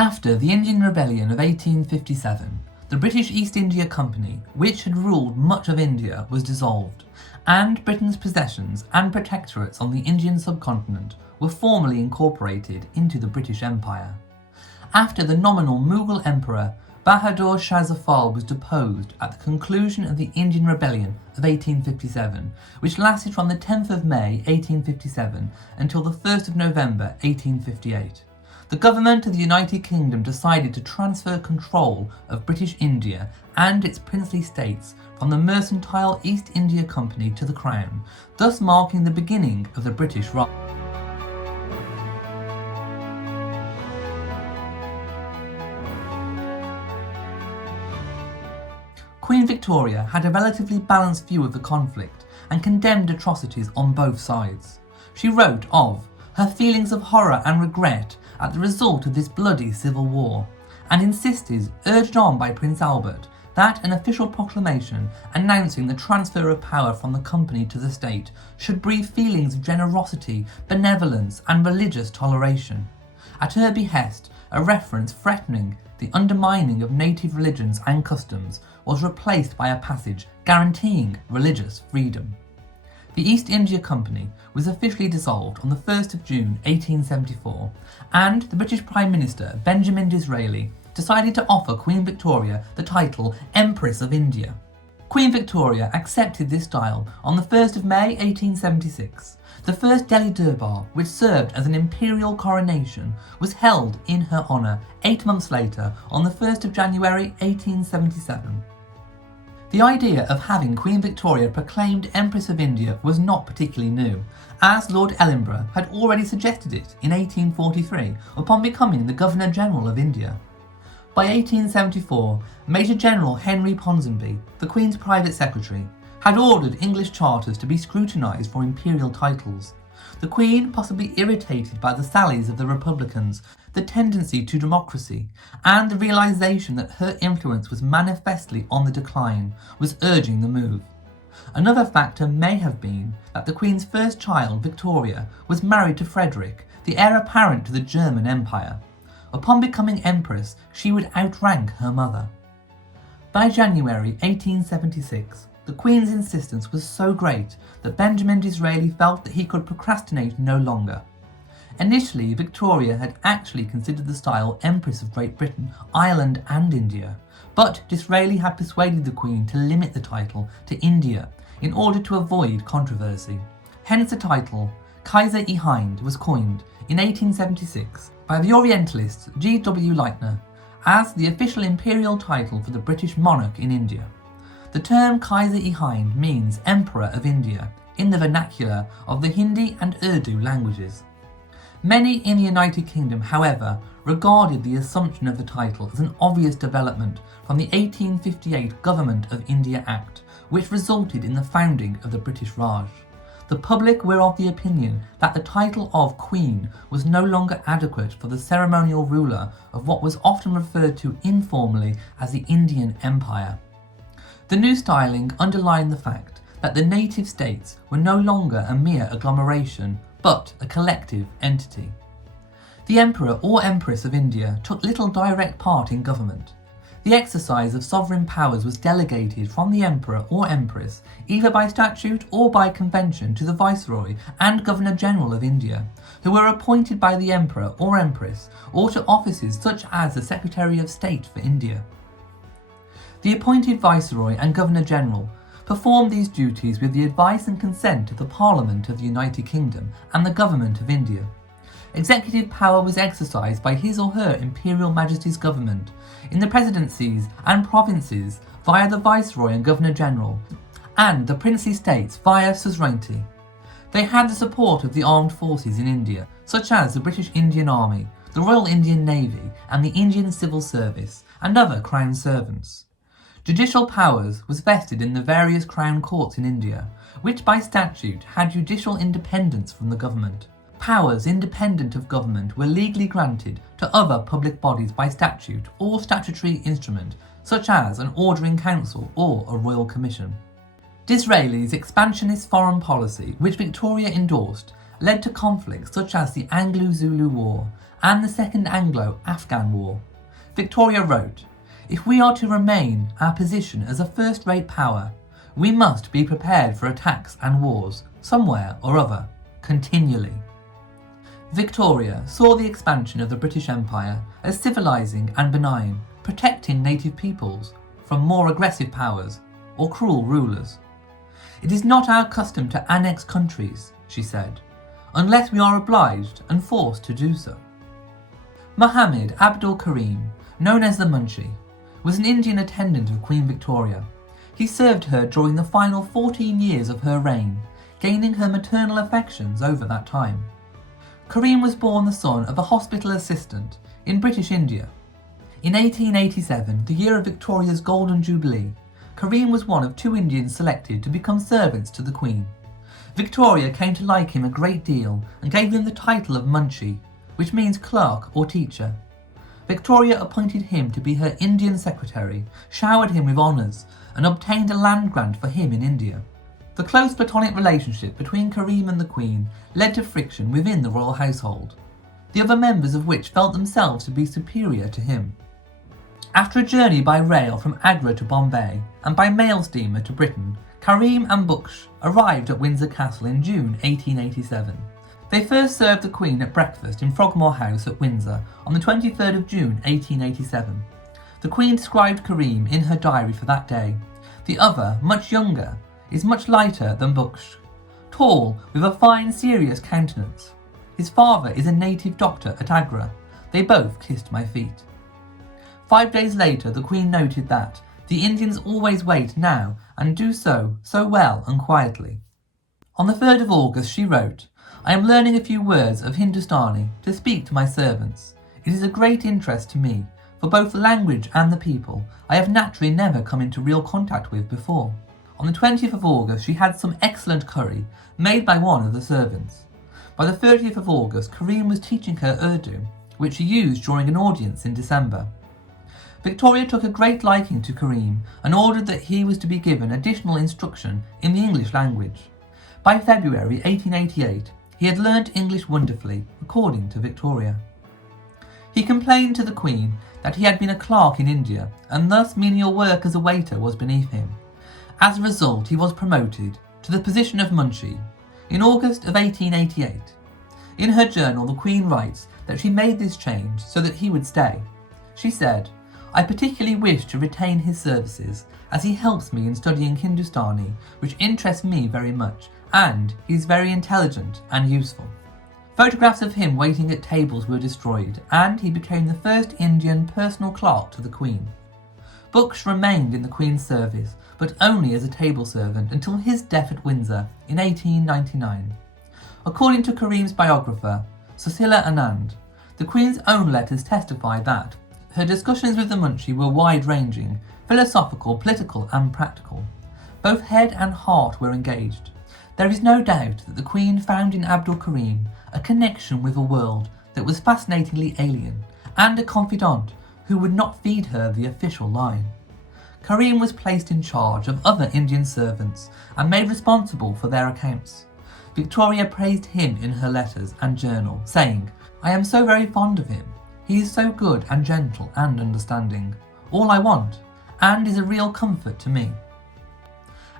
After the Indian Rebellion of 1857, the British East India Company, which had ruled much of India, was dissolved, and Britain's possessions and protectorates on the Indian subcontinent were formally incorporated into the British Empire. After the nominal Mughal Emperor Bahadur Shah Zafar was deposed at the conclusion of the Indian Rebellion of 1857, which lasted from the 10th of May 1857 until the 1st of November 1858. The government of the United Kingdom decided to transfer control of British India and its princely states from the mercantile East India Company to the Crown, thus marking the beginning of the British Raj. Queen Victoria had a relatively balanced view of the conflict and condemned atrocities on both sides. She wrote of her feelings of horror and regret at the result of this bloody civil war, and insisted, urged on by Prince Albert, that an official proclamation announcing the transfer of power from the company to the state should breathe feelings of generosity, benevolence and religious toleration. At her behest, a reference threatening the undermining of native religions and customs was replaced by a passage guaranteeing religious freedom. The East India Company was officially dissolved on the 1st of June 1874, and the British Prime Minister Benjamin Disraeli decided to offer Queen Victoria the title Empress of India. Queen Victoria accepted this style on the 1st of May 1876. The first Delhi Durbar, which served as an imperial coronation, was held in her honour 8 months later on the 1st of January 1877. The idea of having Queen Victoria proclaimed Empress of India was not particularly new, as Lord Ellenborough had already suggested it in 1843 upon becoming the Governor-General of India. By 1874, Major General Henry Ponsonby, the Queen's private secretary, had ordered English charters to be scrutinised for imperial titles. The Queen, possibly irritated by the sallies of the Republicans, the tendency to democracy, and the realisation that her influence was manifestly on the decline, was urging the move. Another factor may have been that the Queen's first child, Victoria, was married to Frederick, the heir apparent to the German Empire. Upon becoming Empress, she would outrank her mother. By January 1876, the Queen's insistence was so great that Benjamin Disraeli felt that he could procrastinate no longer. Initially, Victoria had actually considered the style Empress of Great Britain, Ireland and India, but Disraeli had persuaded the Queen to limit the title to India in order to avoid controversy. Hence the title Kaiser-i-Hind was coined in 1876 by the Orientalist G.W. Leitner as the official imperial title for the British monarch in India. The term Kaiser-i-Hind means Emperor of India in the vernacular of the Hindi and Urdu languages. Many in the United Kingdom, however, regarded the assumption of the title as an obvious development from the 1858 Government of India Act, which resulted in the founding of the British Raj. The public were of the opinion that the title of Queen was no longer adequate for the ceremonial ruler of what was often referred to informally as the Indian Empire. The new styling underlined the fact that the native states were no longer a mere agglomeration, but a collective entity. The Emperor or Empress of India took little direct part in government. The exercise of sovereign powers was delegated from the Emperor or Empress, either by statute or by convention, to the Viceroy and Governor-General of India, who were appointed by the Emperor or Empress, or to offices such as the Secretary of State for India. The appointed Viceroy and Governor-General performed these duties with the advice and consent of the Parliament of the United Kingdom and the Government of India. Executive power was exercised by His or Her Imperial Majesty's government in the presidencies and provinces via the Viceroy and Governor-General, and the princely states via suzerainty. They had the support of the armed forces in India, such as the British Indian Army, the Royal Indian Navy, and the Indian Civil Service, and other Crown servants. Judicial powers was vested in the various Crown courts in India, which by statute had judicial independence from the government. Powers independent of government were legally granted to other public bodies by statute or statutory instrument, such as an ordering council or a royal commission. Disraeli's expansionist foreign policy, which Victoria endorsed, led to conflicts such as the Anglo-Zulu War and the Second Anglo-Afghan War. Victoria wrote, "If we are to remain our position as a first-rate power, we must be prepared for attacks and wars, somewhere or other, continually." Victoria saw the expansion of the British Empire as civilising and benign, protecting native peoples from more aggressive powers or cruel rulers. "It is not our custom to annex countries," she said, "unless we are obliged and forced to do so." Muhammad Abdul Karim, known as the Munshi, was an Indian attendant of Queen Victoria. He served her during the final 14 years of her reign, gaining her maternal affections over that time. Karim was born the son of a hospital assistant in British India. In 1887, the year of Victoria's Golden Jubilee, Karim was one of 2 Indians selected to become servants to the Queen. Victoria came to like him a great deal and gave him the title of Munshi, which means clerk or teacher. Victoria appointed him to be her Indian secretary, showered him with honours, and obtained a land grant for him in India. The close platonic relationship between Karim and the Queen led to friction within the royal household, the other members of which felt themselves to be superior to him. After a journey by rail from Agra to Bombay and by mail steamer to Britain, Karim and Buksh arrived at Windsor Castle in June 1887. They first served the Queen at breakfast in Frogmore House at Windsor on the 23rd of June 1887. The Queen described Karim in her diary for that day. The other, much younger, is much lighter than Buksh, tall with a fine serious countenance. His father is a native doctor at Agra. They both kissed my feet. 5 days later, the Queen noted that the Indians always wait now and do so well and quietly. On the 3rd of August she wrote, "I am learning a few words of Hindustani to speak to my servants. It is a great interest to me, for both the language and the people I have naturally never come into real contact with before." On the 20th of August she had some excellent curry made by one of the servants. By the 30th of August Karim was teaching her Urdu, which she used during an audience in December. Victoria took a great liking to Karim and ordered that he was to be given additional instruction in the English language. By February 1888 he had learnt English wonderfully, according to Victoria. He complained to the Queen that he had been a clerk in India and thus menial work as a waiter was beneath him. As a result, he was promoted to the position of Munshi in August of 1888. In her journal, the Queen writes that she made this change so that he would stay. She said, "I particularly wish to retain his services, as he helps me in studying Hindustani, which interests me very much, and he is very intelligent and useful." Photographs of him waiting at tables were destroyed, and he became the first Indian personal clerk to the Queen. Buksh remained in the Queen's service, but only as a table servant until his death at Windsor in 1899. According to Karim's biographer, Susila Anand, the Queen's own letters testify that her discussions with the Munshi were wide-ranging, philosophical, political and practical. Both head and heart were engaged. There is no doubt that the Queen found in Abdul Karim a connection with a world that was fascinatingly alien, and a confidant who would not feed her the official line. Karim was placed in charge of other Indian servants and made responsible for their accounts. Victoria praised him in her letters and journal, saying, "I am so very fond of him. He is so good and gentle and understanding. All I want, and is a real comfort to me."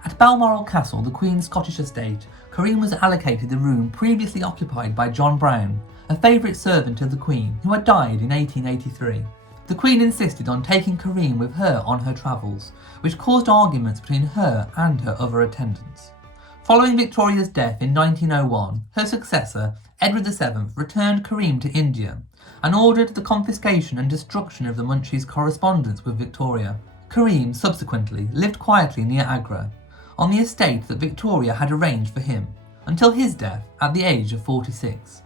At Balmoral Castle, the Queen's Scottish estate, Karim was allocated the room previously occupied by John Brown, a favourite servant of the Queen who had died in 1883. The Queen insisted on taking Karim with her on her travels, which caused arguments between her and her other attendants. Following Victoria's death in 1901, her successor, Edward VII, returned Karim to India and ordered the confiscation and destruction of the Munshis' correspondence with Victoria. Karim subsequently lived quietly near Agra, on the estate that Victoria had arranged for him, until his death at the age of 46.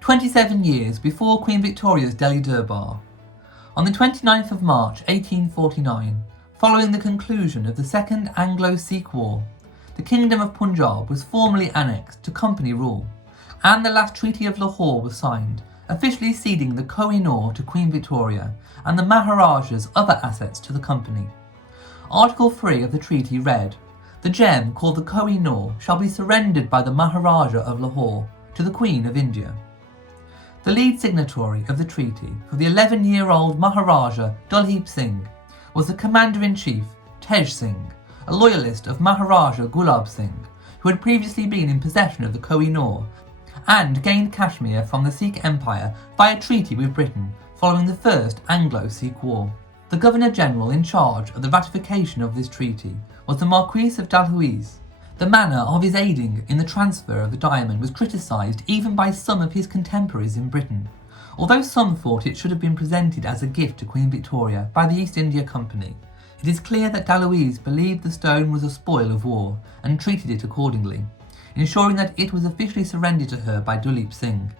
27 years before Queen Victoria's Delhi Durbar, on the 29th of March 1849, following the conclusion of the Second Anglo-Sikh War, the Kingdom of Punjab was formally annexed to company rule, and the last Treaty of Lahore was signed, officially ceding the Koh-I-Noor to Queen Victoria and the Maharaja's other assets to the company. Article 3 of the treaty read, "The gem called the Koh-I-Noor shall be surrendered by the Maharaja of Lahore to the Queen of India. The lead signatory of the treaty for the 11-year-old Maharaja Dulheep Singh was the Commander-in-Chief Tej Singh, a loyalist of Maharaja Gulab Singh, who had previously been in possession of the Koh-I-Noor and gained Kashmir from the Sikh Empire by a treaty with Britain following the First Anglo-Sikh War. The Governor-General in charge of the ratification of this treaty was the Marquis of Dalhousie. The manner of his aiding in the transfer of the diamond was criticised even by some of his contemporaries in Britain, although some thought it should have been presented as a gift to Queen Victoria by the East India Company. It is clear that Dalhousie believed the stone was a spoil of war and treated it accordingly, ensuring that it was officially surrendered to her by Dulheep Singh.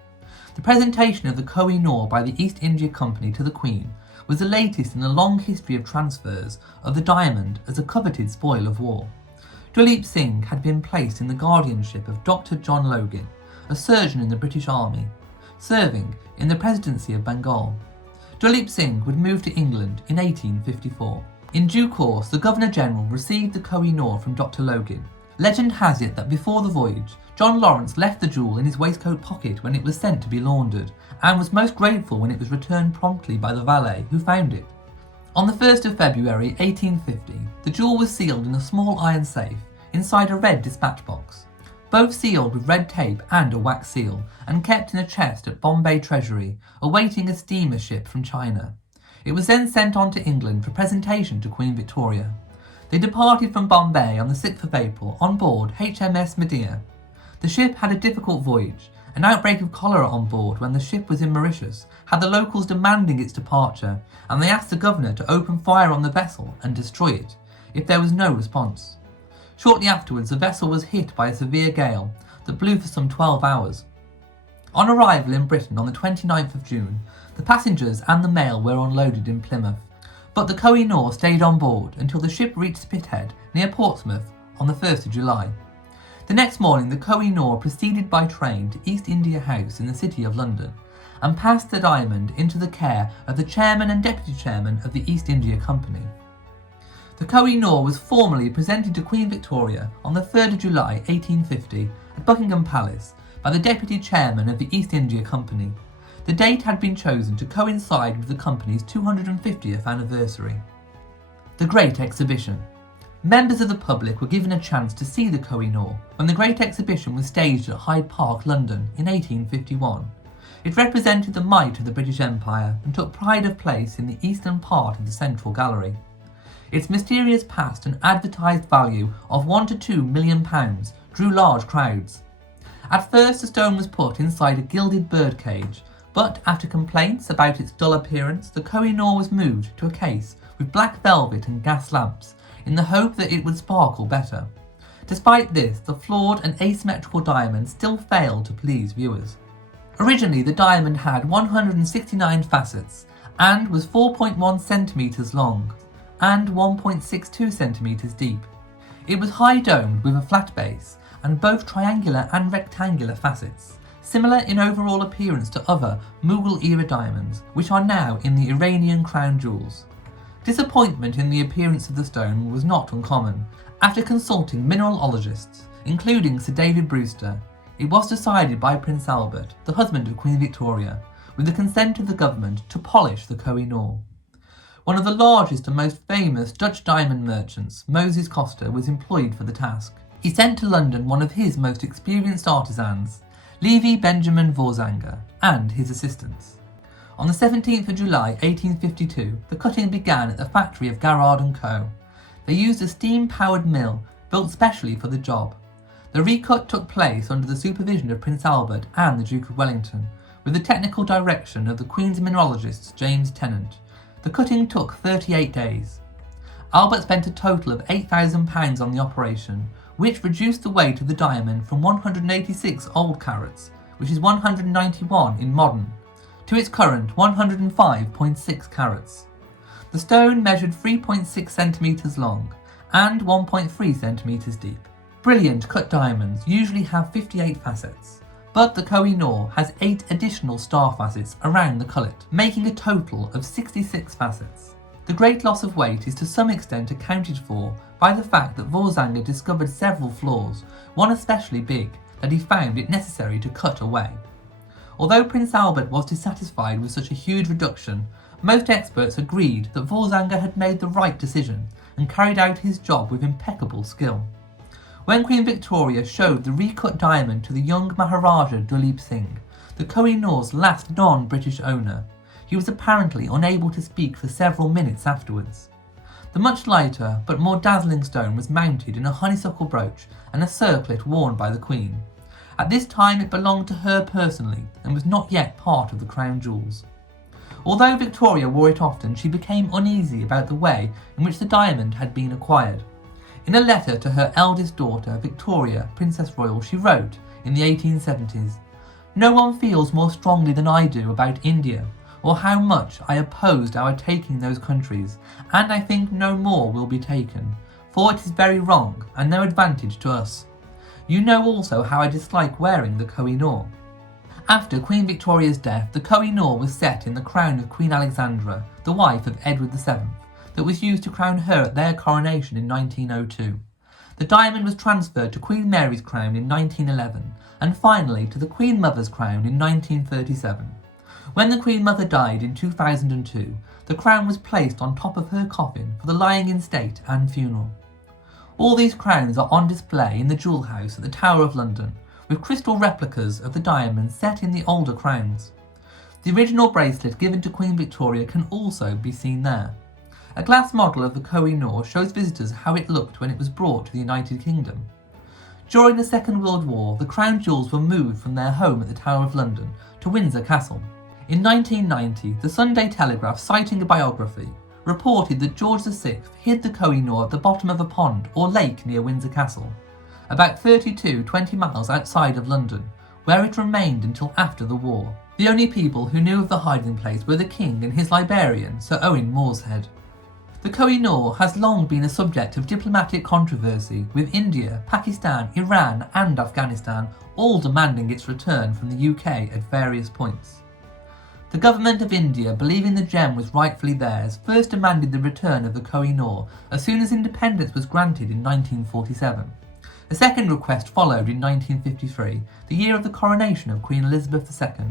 The presentation of the Koh-I-Noor by the East India Company to the Queen was the latest in a long history of transfers of the diamond as a coveted spoil of war. Dulheep Singh had been placed in the guardianship of Dr. John Logan, a surgeon in the British Army, serving in the Presidency of Bengal. Dulheep Singh would move to England in 1854. In due course, the Governor-General received the Koh-I-Noor from Dr. Logan. Legend has it that before the voyage, John Lawrence left the jewel in his waistcoat pocket when it was sent to be laundered, and was most grateful when it was returned promptly by the valet who found it. On the 1st of February 1850, the jewel was sealed in a small iron safe inside a red dispatch box, both sealed with red tape and a wax seal, and kept in a chest at Bombay Treasury, awaiting a steamer ship from China. It was then sent on to England for presentation to Queen Victoria. They departed from Bombay on the 6th of April on board HMS Medea. The ship had a difficult voyage. An outbreak of cholera on board when the ship was in Mauritius had the locals demanding its departure, and they asked the governor to open fire on the vessel and destroy it, if there was no response. Shortly afterwards, the vessel was hit by a severe gale that blew for some 12 hours. On arrival in Britain on the 29th of June, the passengers and the mail were unloaded in Plymouth, but the Koh-I-Noor stayed on board until the ship reached Spithead near Portsmouth on the 1st of July. The next morning, the Koh-I-Noor proceeded by train to East India House in the City of London and passed the diamond into the care of the Chairman and Deputy Chairman of the East India Company. The Koh-I-Noor was formally presented to Queen Victoria on the 3rd of July 1850 at Buckingham Palace by the Deputy Chairman of the East India Company. The date had been chosen to coincide with the company's 250th anniversary. The Great Exhibition. Members of the public were given a chance to see the Koh-I-Noor when the Great Exhibition was staged at Hyde Park, London in 1851. It represented the might of the British Empire and took pride of place in the eastern part of the Central Gallery. Its mysterious past and advertised value of £1 to £2 million drew large crowds. At first, the stone was put inside a gilded birdcage, but after complaints about its dull appearance, the Koh-I-Noor was moved to a case with black velvet and gas lamps, in the hope that it would sparkle better. Despite this, the flawed and asymmetrical diamond still failed to please viewers. Originally, the diamond had 169 facets and was 4.1 centimetres long and 1.62 centimetres deep. It was high domed with a flat base and both triangular and rectangular facets, similar in overall appearance to other Mughal-era diamonds, which are now in the Iranian crown jewels. Disappointment in the appearance of the stone was not uncommon. After consulting mineralogists, including Sir David Brewster, it was decided by Prince Albert, the husband of Queen Victoria, with the consent of the government, to polish the Koh-I-Noor. One of the largest and most famous Dutch diamond merchants, Moses Coster, was employed for the task. He sent to London one of his most experienced artisans, Levi Benjamin Vorzanger, and his assistants. On the 17th of July 1852, the cutting began at the factory of Garrard & Co. They used a steam-powered mill built specially for the job. The recut took place under the supervision of Prince Albert and the Duke of Wellington, with the technical direction of the Queen's mineralogist James Tennant. The cutting took 38 days. Albert spent a total of £8,000 on the operation, which reduced the weight of the diamond from 186 old carats, which is 191 in modern, to its current 105.6 carats. The stone measured 3.6 centimetres long and 1.3 centimetres deep. Brilliant cut diamonds usually have 58 facets, but the Koh-I-Noor has 8 additional star facets around the cullet, making a total of 66 facets. The great loss of weight is to some extent accounted for by the fact that Vorzanger discovered several flaws, one especially big, that he found it necessary to cut away. Although Prince Albert was dissatisfied with such a huge reduction, most experts agreed that Vorzanga had made the right decision and carried out his job with impeccable skill. When Queen Victoria showed the recut diamond to the young Maharaja Duleep Singh, the Koh-I-Noor's last non-British owner, he was apparently unable to speak for several minutes afterwards. The much lighter but more dazzling stone was mounted in a honeysuckle brooch and a circlet worn by the Queen. At this time it belonged to her personally and was not yet part of the crown jewels. Although Victoria wore it often, she became uneasy about the way in which the diamond had been acquired. In a letter to her eldest daughter, Victoria, Princess Royal, she wrote in the 1870s, "No one feels more strongly than I do about India, or how much I opposed our taking those countries, and I think no more will be taken, for it is very wrong and no advantage to us. You know also how I dislike wearing the Koh-I-Noor." After Queen Victoria's death, the Koh-I-Noor was set in the crown of Queen Alexandra, the wife of Edward VII, that was used to crown her at their coronation in 1902. The diamond was transferred to Queen Mary's crown in 1911, and finally to the Queen Mother's crown in 1937. When the Queen Mother died in 2002, the crown was placed on top of her coffin for the lying in state and funeral. All these crowns are on display in the Jewel House at the Tower of London, with crystal replicas of the diamonds set in the older crowns. The original bracelet given to Queen Victoria can also be seen there. A glass model of the Koh-I-Noor shows visitors how it looked when it was brought to the United Kingdom. During the Second World War, the crown jewels were moved from their home at the Tower of London to Windsor Castle. In 1990, the Sunday Telegraph, citing a biography, reported that George VI hid the Kohinoor at the bottom of a pond or lake near Windsor Castle, about 20 miles outside of London, where it remained until after the war. The only people who knew of the hiding place were the King and his librarian, Sir Owen Morshead. The Koh-I-Noor has long been a subject of diplomatic controversy, with India, Pakistan, Iran and Afghanistan all demanding its return from the UK at various points. The government of India, believing the gem was rightfully theirs, first demanded the return of the Koh-I-Noor as soon as independence was granted in 1947. A second request followed in 1953, the year of the coronation of Queen Elizabeth II.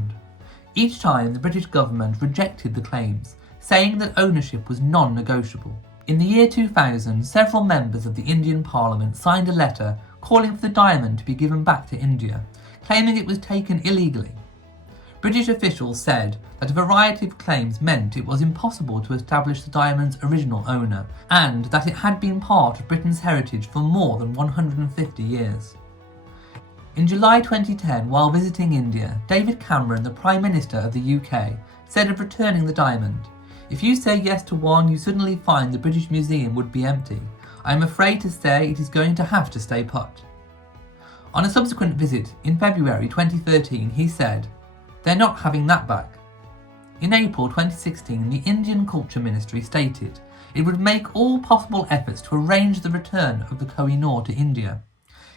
Each time the British government rejected the claims, saying that ownership was non-negotiable. In the year 2000, several members of the Indian Parliament signed a letter calling for the diamond to be given back to India, claiming it was taken illegally. British officials said that a variety of claims meant it was impossible to establish the diamond's original owner, and that it had been part of Britain's heritage for more than 150 years. In July 2010, while visiting India, David Cameron, the Prime Minister of the UK, said of returning the diamond, "If you say yes to one, you suddenly find the British Museum would be empty. I am afraid to say it is going to have to stay put." On a subsequent visit in February 2013, he said, "They're not having that back." In April 2016, the Indian Culture Ministry stated it would make all possible efforts to arrange the return of the Koh-I-Noor to India.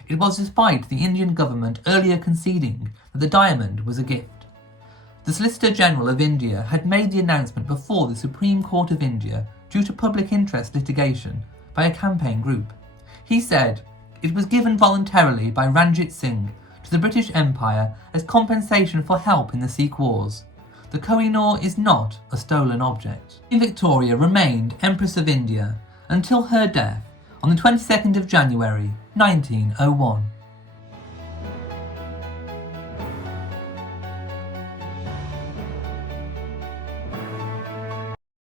It was despite the Indian government earlier conceding that the diamond was a gift. The Solicitor General of India had made the announcement before the Supreme Court of India due to public interest litigation by a campaign group. He said, "It was given voluntarily by Ranjit Singh to the British Empire as compensation for help in the Sikh Wars. The Koh-I-Noor is not a stolen object." Queen Victoria remained Empress of India until her death on the 22nd of January 1901.